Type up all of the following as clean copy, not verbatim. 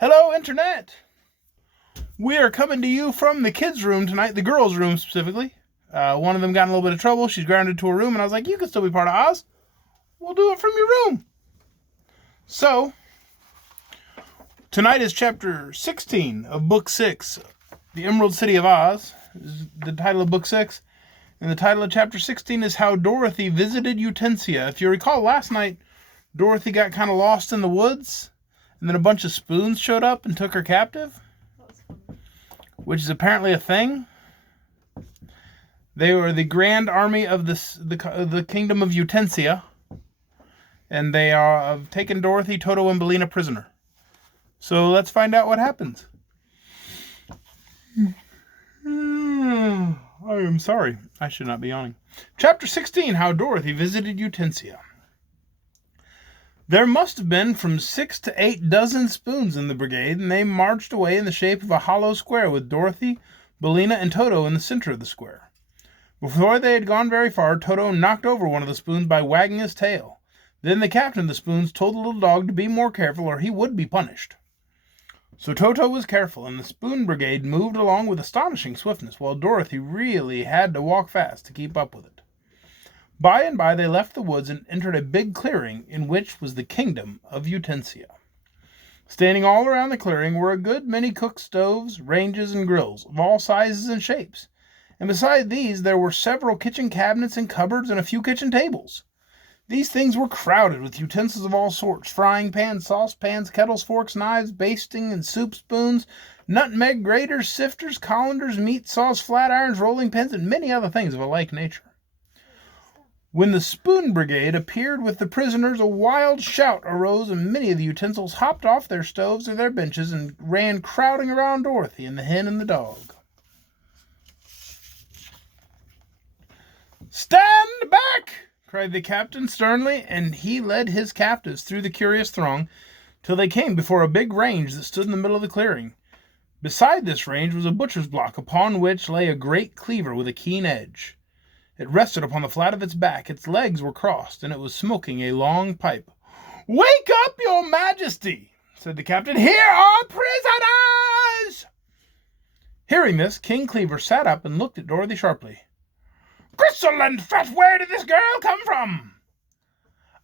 Hello, Internet! We are coming to you from the kids' room tonight, the girls' room specifically. One of them got in a little bit of trouble. She's grounded to her room, and I was like, you can still be part of Oz. We'll do it from your room. So, tonight is chapter 16 of Book 6, The Emerald City of Oz, is the title of Book 6. And the title of chapter 16 is How Dorothy Visited Utensia. If you recall, last night, Dorothy got kind of lost in the woods, and then a bunch of spoons showed up and took her captive, which is apparently a thing. They were the grand army of the kingdom of Utensia, and they have taken Dorothy, Toto, and Billina prisoner. So let's find out what happens. I am sorry. I should not be yawning. Chapter 16, How Dorothy Visited Utensia. There must have been from 6 to 8 dozen spoons in the brigade, and they marched away in the shape of a hollow square with Dorothy, Billina, and Toto in the center of the square. Before they had gone very far, Toto knocked over one of the spoons by wagging his tail. Then the captain of the spoons told the little dog to be more careful or he would be punished. So Toto was careful, and the spoon brigade moved along with astonishing swiftness, while Dorothy really had to walk fast to keep up with it. By and by they left the woods and entered a big clearing in which was the kingdom of Utensia. Standing all around the clearing were a good many cook stoves, ranges, and grills of all sizes and shapes, and beside these there were several kitchen cabinets and cupboards and a few kitchen tables. These things were crowded with utensils of all sorts: frying pans, saucepans, kettles, forks, knives, basting and soup spoons, nutmeg graters, sifters, colanders, meat saws, flat irons, rolling pins, and many other things of a like nature. When the spoon brigade appeared with the prisoners, a wild shout arose, and many of the utensils hopped off their stoves or their benches and ran crowding around Dorothy and the hen and the dog. "Stand back!" cried the captain sternly, and he led his captives through the curious throng till they came before a big range that stood in the middle of the clearing. Beside this range was a butcher's block, upon which lay a great cleaver with a keen edge. It rested upon the flat of its back, its legs were crossed, and it was smoking a long pipe. "Wake up, your majesty," said the captain. "Here are prisoners!" Hearing this, King Cleaver sat up and looked at Dorothy sharply. "Gristle and fat, where did this girl come from?"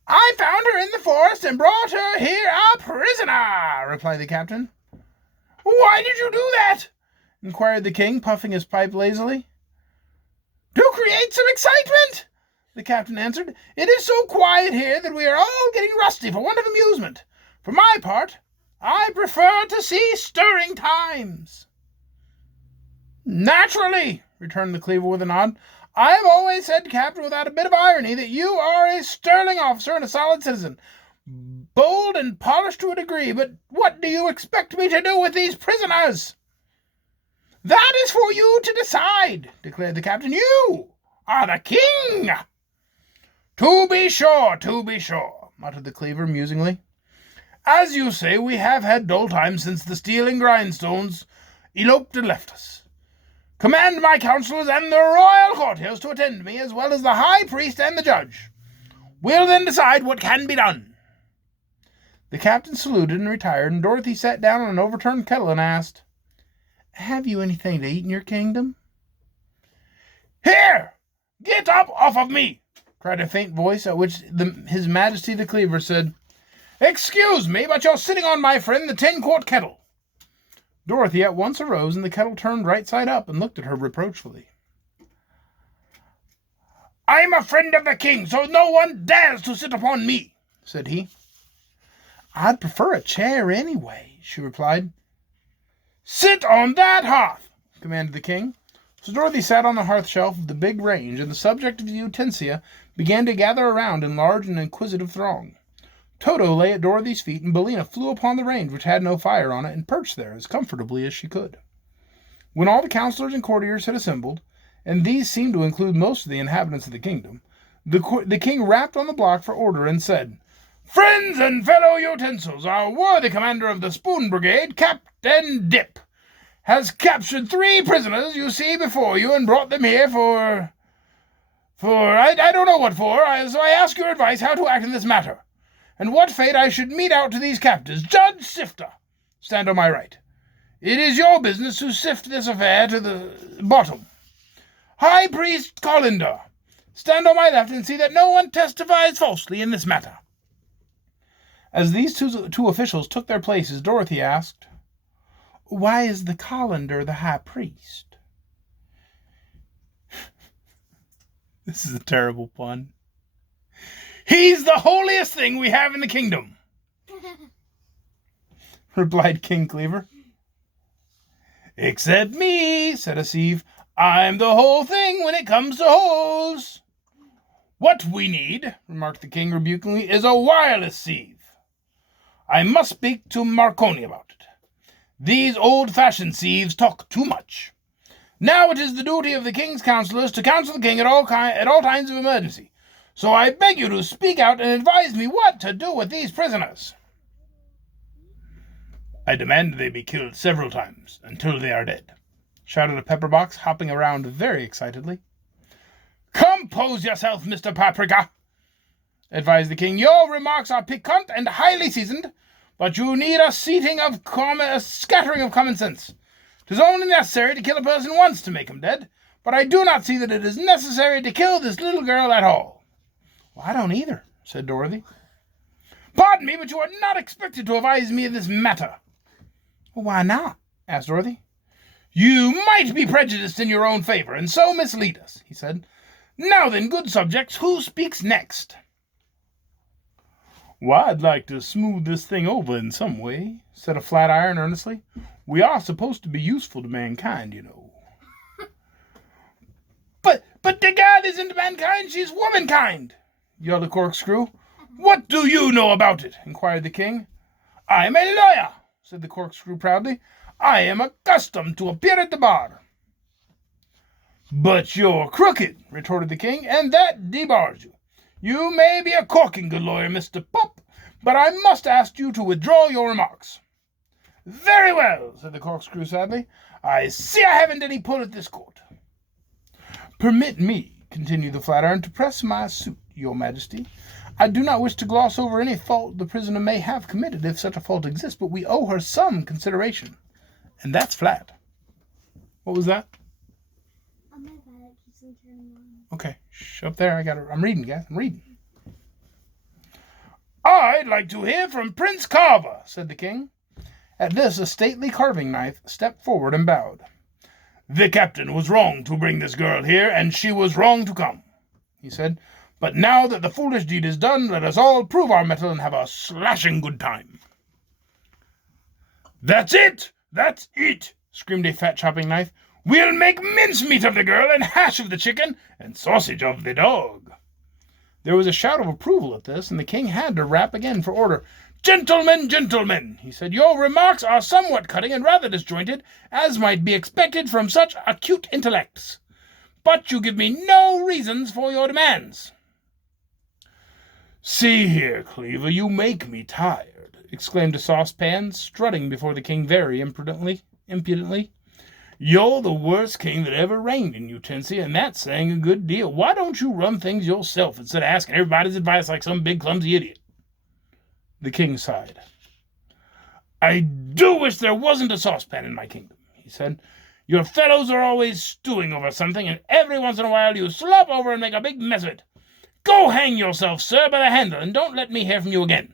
"I found her in the forest and brought her here a prisoner," replied the captain. "Why did you do that?" inquired the king, puffing his pipe lazily. "To create some excitement," the captain answered. "It is so quiet here that we are all getting rusty for want of amusement. For my part, I prefer to see stirring times." "Naturally," returned the cleaver with a nod. "I have always said, Captain, without a bit of irony, that you are a sterling officer and a solid citizen, bold and polished to a degree. But what do you expect me to do with these prisoners?" "That is for you to decide," declared the captain. "You are the king." To be sure, muttered the cleaver musingly. "As you say, we have had dull times since the steel and grindstones eloped and left us. Command my counselors and the royal courtiers to attend me, as well as the high priest and the judge. We'll then decide what can be done." The captain saluted and retired, and Dorothy sat down on an overturned kettle and asked, "Have you anything to eat in your kingdom?" "Here! Get up off of me!" cried a faint voice, at which His Majesty the Cleaver said, "Excuse me, but you're sitting on my friend the 10-quart kettle." Dorothy at once arose, and the kettle turned right side up and looked at her reproachfully. "I'm a friend of the king, so no one dares to sit upon me," said he. "I'd prefer a chair anyway," she replied. "Sit on that hearth," commanded the king. So Dorothy sat on the hearth shelf of the big range, and the subject of the Utensia began to gather around in large and inquisitive throng. Toto lay at Dorothy's feet, and Billina flew upon the range, which had no fire on it, and perched there as comfortably as she could. When all the counselors and courtiers had assembled, and these seemed to include most of the inhabitants of the kingdom, the king rapped on the block for order and said, "Friends and fellow utensils, our worthy commander of the Spoon Brigade, Captain Dip, has captured 3 prisoners you see before you and brought them here for I don't know what for, so I ask your advice how to act in this matter, and what fate I should mete out to these captives. Judge Sifter, stand on my right. It is your business to sift this affair to the bottom. High Priest Colander, stand on my left and see that no one testifies falsely in this matter. As these two officials took their places, Dorothy asked, "Why is the Colander the high priest?" This is a terrible pun. "He's the holiest thing we have in the kingdom," replied King Cleaver. "Except me," said a sieve. "I'm the whole thing when it comes to holes." "What we need," remarked the king rebukingly, "is a wireless sieve. I must speak to Marconi about it. These old-fashioned sieves talk too much. Now it is the duty of the king's counselors to counsel the king at all times of emergency. So I beg you to speak out and advise me what to do with these prisoners." "I demand they be killed several times until they are dead," shouted a pepperbox, hopping around very excitedly. "Compose yourself, Mr. Paprika," advised the king. "Your remarks are piquant and highly seasoned, but you need a scattering of common sense. 'Tis only necessary to kill a person once to make him dead, but I do not see that it is necessary to kill this little girl at all." "Well, I don't either," said Dorothy. "Pardon me, but you are not expected to advise me in this matter." "Well, why not?" asked Dorothy. "You might be prejudiced in your own favor, and so mislead us," he said. "Now then, good subjects, who speaks next?" "Well, I'd like to smooth this thing over in some way," said a Flatiron earnestly. "We are supposed to be useful to mankind, you know." But the girl isn't mankind, she's womankind," yelled a corkscrew. "What do you know about it?" inquired the king. "I'm a lawyer," said the corkscrew proudly. "I am accustomed to appear at the bar." "But you're crooked," retorted the king, "and that debars you. You may be a corking good lawyer, Mr. Pop, but I must ask you to withdraw your remarks." "Very well," said the corkscrew sadly. "I see I haven't any pull at this court." "Permit me," continued the Flatiron, "to press my suit, your majesty. I do not wish to gloss over any fault the prisoner may have committed, if such a fault exists, but we owe her some consideration, and that's flat." What was that? Oh, my bad. It keeps on turning on. Okay, up there. I'm reading, guys. I'm reading. "I'd like to hear from Prince Carver," said the king. At this, a stately carving knife stepped forward and bowed. "The captain was wrong to bring this girl here, and she was wrong to come," he said. "But now that the foolish deed is done, let us all prove our mettle and have a slashing good time." "That's it! That's it!" screamed a fat chopping knife. "We'll make mincemeat of the girl, and hash of the chicken, and sausage of the dog." There was a shout of approval at this, and the king had to rap again for order. "Gentlemen, gentlemen," he said, "your remarks are somewhat cutting and rather disjointed, as might be expected from such acute intellects. But you give me no reasons for your demands." "See here, Cleaver, you make me tired," exclaimed a saucepan, strutting before the king very impudently. "You're the worst king that ever reigned in Utensia, and that's saying a good deal. Why don't you run things yourself instead of asking everybody's advice like some big clumsy idiot?" The king sighed. "I do wish there wasn't a saucepan in my kingdom," he said. "Your fellows are always stewing over something, and every once in a while you slop over and make a big mess of it. Go hang yourself, sir, by the handle, and don't let me hear from you again."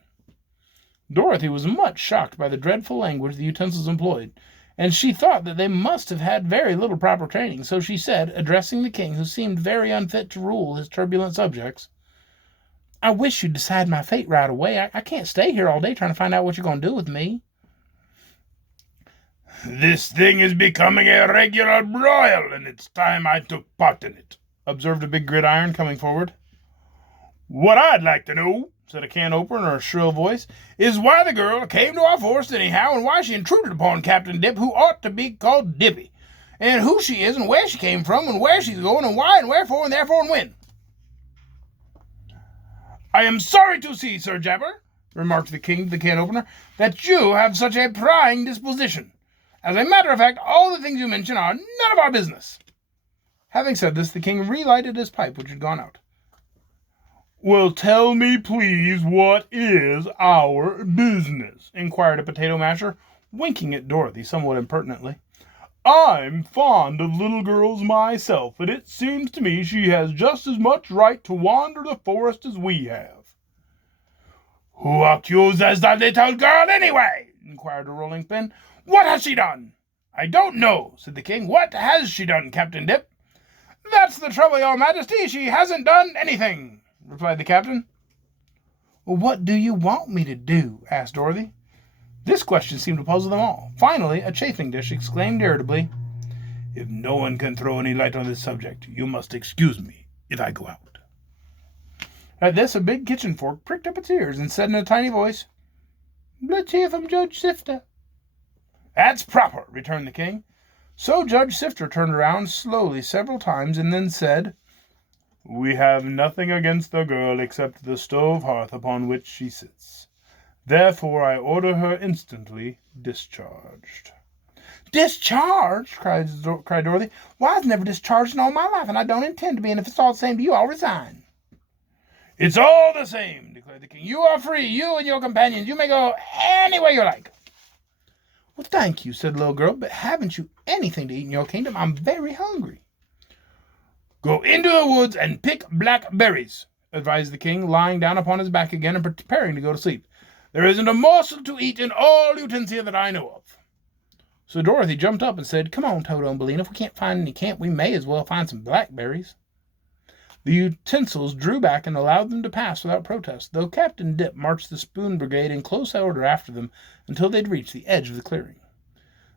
Dorothy was much shocked by the dreadful language the utensils employed, and she thought that they must have had very little proper training, so she said, addressing the king, who seemed very unfit to rule his turbulent subjects, "I wish you'd decide my fate right away. I can't stay here all day trying to find out what you're going to do with me." "This thing is becoming a regular broil, and it's time I took part in it," observed a big gridiron, coming forward. "What I'd like to know," said a can opener in a shrill voice, "is why the girl came to our forest anyhow, and why she intruded upon Captain Dip, who ought to be called Dippy, and who she is, and where she came from, and where she's going, and why, and wherefore, and therefore, and when." "I am sorry to see, Sir Jabber," remarked the king to the can opener, "that you have such a prying disposition. As a matter of fact, all the things you mention are none of our business." Having said this, the king relighted his pipe, which had gone out. "Well, tell me, please, what is our business?" inquired a potato masher. winking at Dorothy somewhat impertinently. I'm fond of little girls myself, and it seems to me she has just as much right to wander the forest as we have. Who accuses the little girl anyway? Inquired the rolling pin. What has she done? I don't know, said the king. What has she done, Captain Dip? That's the trouble, your majesty. She hasn't done anything, replied the captain. Well, what do you want me to do? Asked Dorothy. This question seemed to puzzle them all. Finally, a chafing dish exclaimed irritably, If no one can throw any light on this subject, you must excuse me if I go out. At this, a big kitchen fork pricked up its ears and said in a tiny voice, Let's hear from Judge Sifter. That's proper, returned the king. So Judge Sifter turned around slowly several times and then said, We have nothing against the girl except the stove hearth upon which she sits. Therefore I order her instantly discharged. Discharged? cried Dorothy. Why, I've never discharged in all my life, and I don't intend to be, and if it's all the same to you, I'll resign. It's all the same, declared the king. You are free, you and your companions. You may go anywhere you like. Well, thank you, said the little girl, but haven't you anything to eat in your kingdom? I'm very hungry. Go into the woods and pick blackberries, advised the king, lying down upon his back again and preparing to go to sleep. There isn't a morsel to eat in all Utensia that I know of. So Dorothy jumped up and said, Come on, Toto and Billina, if we can't find any camp, we may as well find some blackberries. The utensils drew back and allowed them to pass without protest, though Captain Dip marched the spoon brigade in close order after them until they'd reached the edge of the clearing.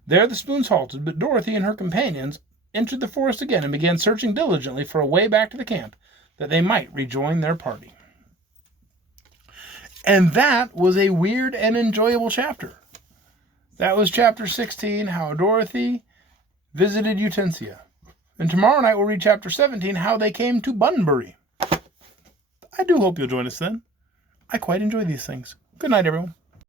There the spoons halted, but Dorothy and her companions entered the forest again and began searching diligently for a way back to the camp that they might rejoin their party. And that was a weird and enjoyable chapter. That was chapter 16, How Dorothy Visited Utensia. And tomorrow night we'll read chapter 17, How They Came to Bunbury. I do hope you'll join us then. I quite enjoy these things. Good night, everyone.